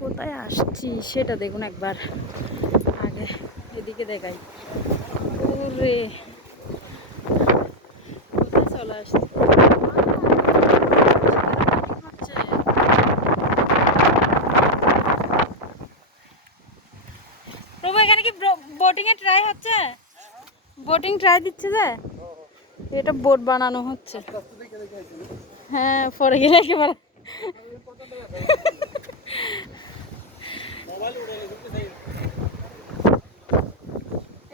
কোথায় আসছি সেটা দেখুন একবার। আগে এদিকে দেখাই। ওরে কোথায় চলে আসছি। প্রভু এখানে কি বোটিং এ ট্রাই হচ্ছে? বোটিং ট্রাই দিচ্ছে যে এটা বোট বানানো হচ্ছে। হ্যাঁ পরে গেলে একেবারে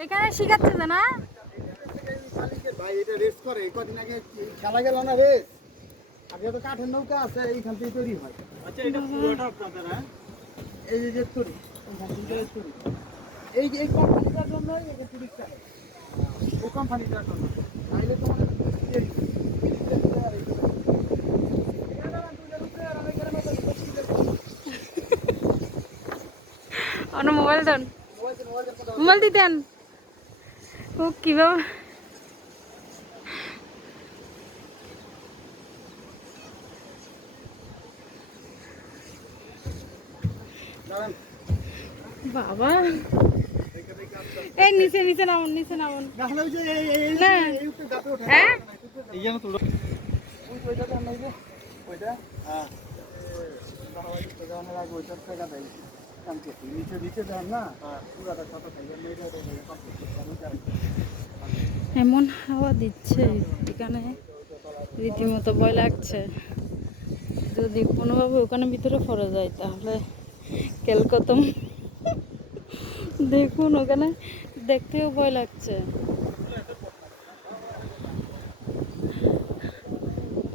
এখানে শিখাচ্ছে যে না ভাই এটা রেস করে কদিন আগে খেলা গেল না রেস। আগে তো কাঠের নৌকা আছে এইখান থেকে তৈরি হয়। আচ্ছা এটা পুরোটা আপনাদের? হ্যাঁ এই যে তৈরি তৈরি এই যে এই কোম্পানিটার জন্য এটা টুরিস্ট আসে। এই কোম্পানিটার জন্য তাইলে তো মানে অন্য মোবাইল দেন, মোবাইল দিতেন ও কিভাবে বাবা। এই নিচে নিচে নামুন, নিচে নামুন। হ্যাঁ এমন হাওয়া দিচ্ছে এখানে রীতিমতো ভয় লাগছে। যদি কোনোভাবে ওখানে ভিতরে পড়ে যায় তাহলে কেলকতম। দেখুন ওখানে দেখতেও ভয় লাগছে।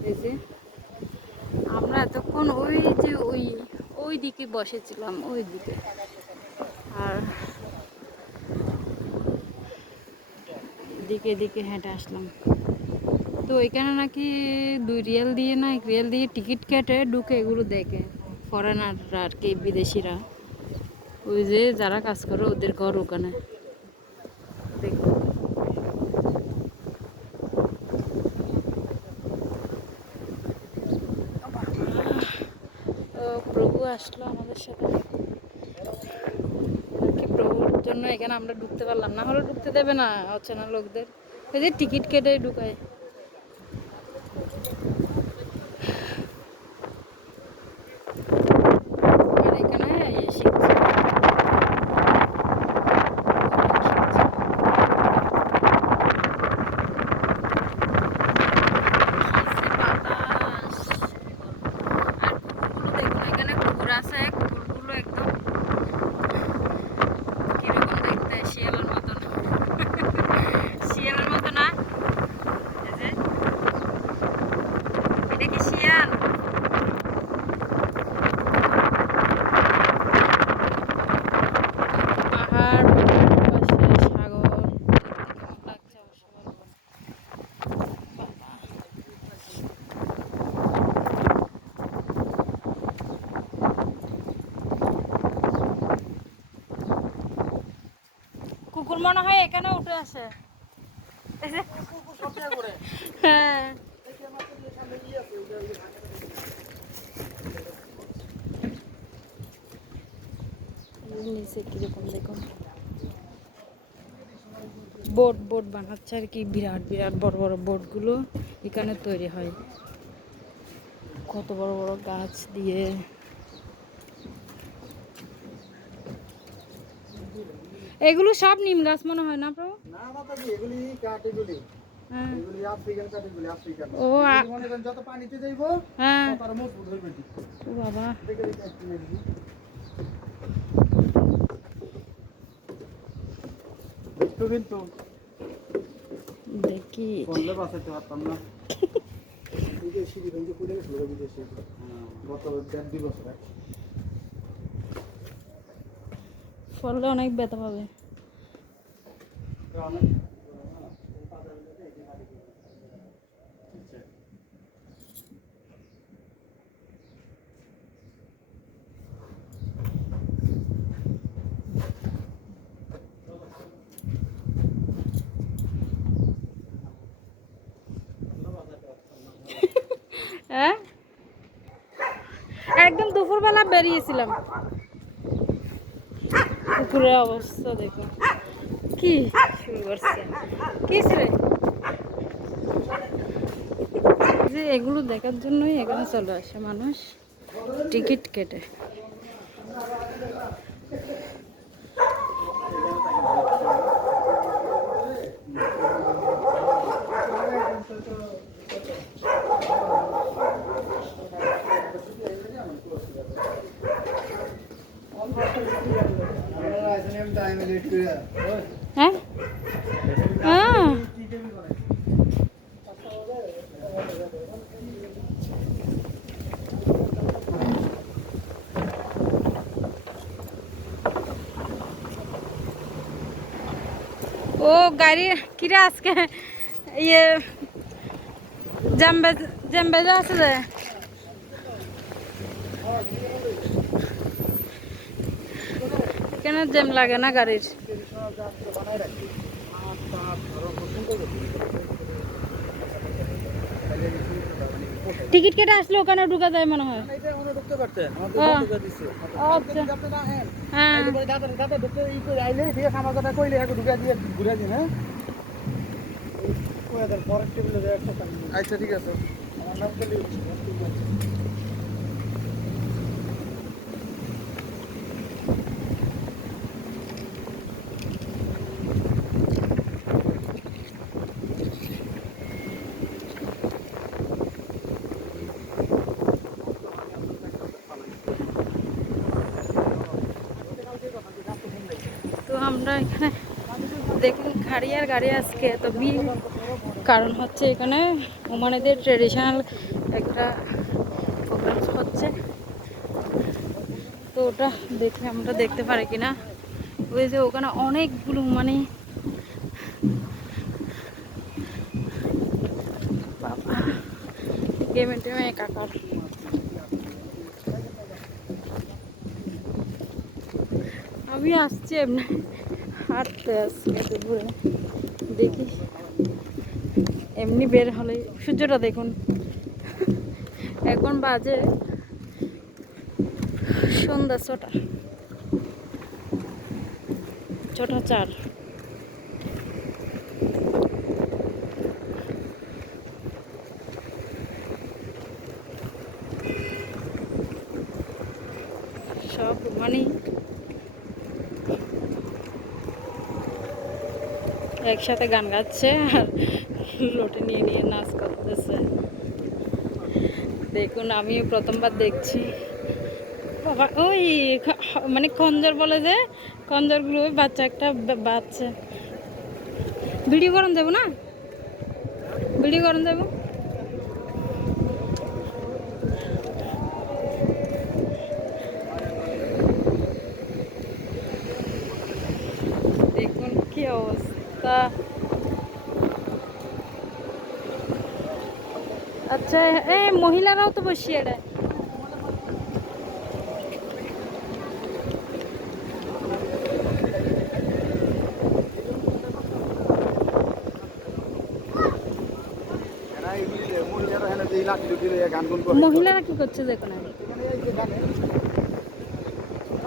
এই যে আমরা এতক্ষণ ওই যে ওই ওই দিকে বসেছিলাম, ওই দিকে। আর দিকে দিকে হেঁটে আসলাম। তো এখানে নাকি 2 রিয়াল দিয়ে না 1 রিয়াল দিয়ে টিকিট কেটে ঢুকে এগুলো দেখে ফরেনাররা আর কি, বিদেশিরা। ওই যে যারা কাজ করে ওদের ঘর ওখানে। দেখুন প্রভু আসলো আমাদের সাথে কি, প্রভুর জন্য এখানে আমরা ঢুকতে পারলাম, না হলে ঢুকতে দেবে না অচেনা লোকদের। এই যে টিকিট কেটে ঢুকায়। আর এখানে শিখছে বাতাস। আর কুকুরগুলো দেখুন, এখানে কুকুর আছে, কুকুরগুলো একদম কিরকম দেখতে, শিয়ালের মতন। শিয়ালের মতো না? এই যে এটা কি শিয়াল? পাহাড়, পাশে সাগর, দেখতে কেমন লাগছে অবশ্য বলবেন। কুকুর মনে হয় এখানে উঠে আসে। হ্যাঁ নিচে কিরকম দেখুন, বোট বোট বানাচ্ছে আর কি। বিরাট বিরাট বড় বড় বোটগুলো এখানে তৈরি হয়, কত বড় বড় গাছ দিয়ে। এগুলো সব নিম গাছ মনে হয় না প্রভু? না মাতাজি এগুলি কাঠ এগুলি। হ্যাঁ এগুলি আফ্রিকান কাঠ, এগুলি আফ্রিকান। ও এগুলি মনে করেন যত পানিতে যাইবো হ্যাঁ তত আরো মজবুত হইবে। ও বাবা। দেখে দেখে একটু দেখি। একটু কিন্তু দেখি বললে বাঁচাতে পারতাম না। এই যে সিঁড়ি ভেঙে পড়ে গেছিল বিদেশে গত 1.5-2 বছর আগে। ফললে অনেক ব্যথা পাবে। হ্যাঁ একদম দুপুর দুপুরবেলা বেরিয়েছিলাম, পুকুরের অবস্থা দেখো কি শুরু করছে, কি রে যে এগুলো দেখার জন্যই এখানে চলে আসে মানুষ টিকিট কেটে। হ্যাঁ হ্যাঁ ও গাড়ি কিরা আজকে ইয়ে জাম্বে জাম্বে আছে যে কেন জ্যাম লাগে না গাড়ির? টিকিট কেটে আসলে ওখানে ঢুকা যায় মনে হয়। আচ্ছা ঠিক আছে। তো আমরা এখানে দেখুন গাড়ি আর গাড়ি আজকে এত ভিড়, কারণ হচ্ছে এখানে ওমানিদের ট্রেডিশনাল একটা প্রোগ্রাম হচ্ছে, তো ওটা দেখে আমরা দেখতে পারি কিনা। ওই যে ওখানে অনেকগুলো মানে বাবা গেমে টেমে একাকার। আমি আসছি এমনি হাঁটতে, আজকে দুপুরে দেখি এমনি বের হলে সূর্যটা দেখুন, এখন বাজে সন্ধ্যা 6টা 4। সব মানে একসাথে গান গাচ্ছে আর লোটে নিয়ে নিয়ে নাচ করতেছে। দেখুন আমি প্রথমবার দেখছি। বাবা ওই মানে খঞ্জর বলে যে খঞ্জরগুলো ওই বাচ্চা একটা বাচ্চা ভিডিও করন দেবো না, ভিডিও করন দেবো। দেখুন কি অবস্থা। আচ্ছা এ মহিলারাও তো বসি এটা। মহিলারা কি করছে দেখুন আগে।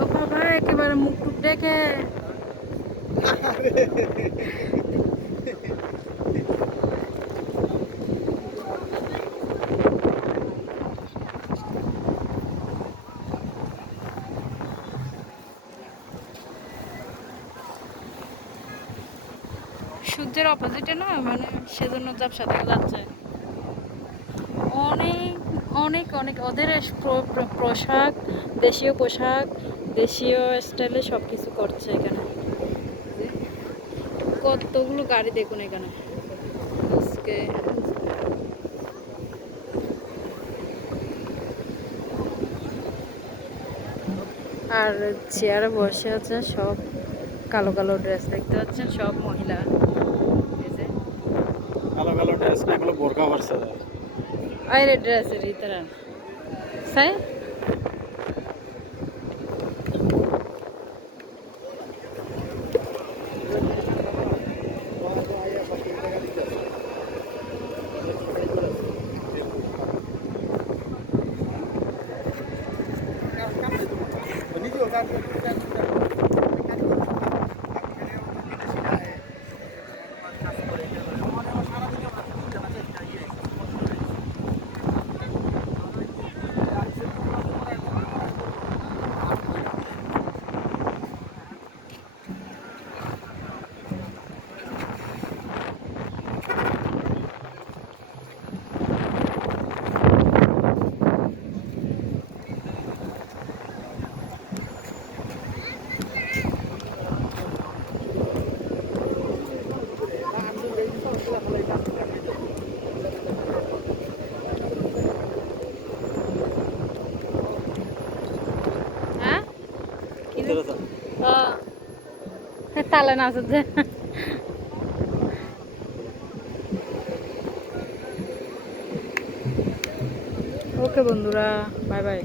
ও বাবা একেবারে মুখ টুক দেখে সূর্যের অপোজিটে না, মানে সেজন্য ঝাপসা দেখা যাচ্ছে। অনেক অনেক অনেক ওদের পোশাক, দেশীয় পোশাক, দেশীয় স্টাইলে সব কিছু করছে এখানে। কতগুলো গাড়ি দেখুন এখানে আজকে। আর চেয়ারে বসে আছে সব কালো কালো ড্রেস, দেখতে পাচ্ছেন সব মহিলা। কালো কালো ড্রেস না, এগুলো বোরকা পরছে। আরে ড্রেসের এই तरह সাই হ্যাঁ তালে না আছে ওকে বন্ধুরা, বাই বাই।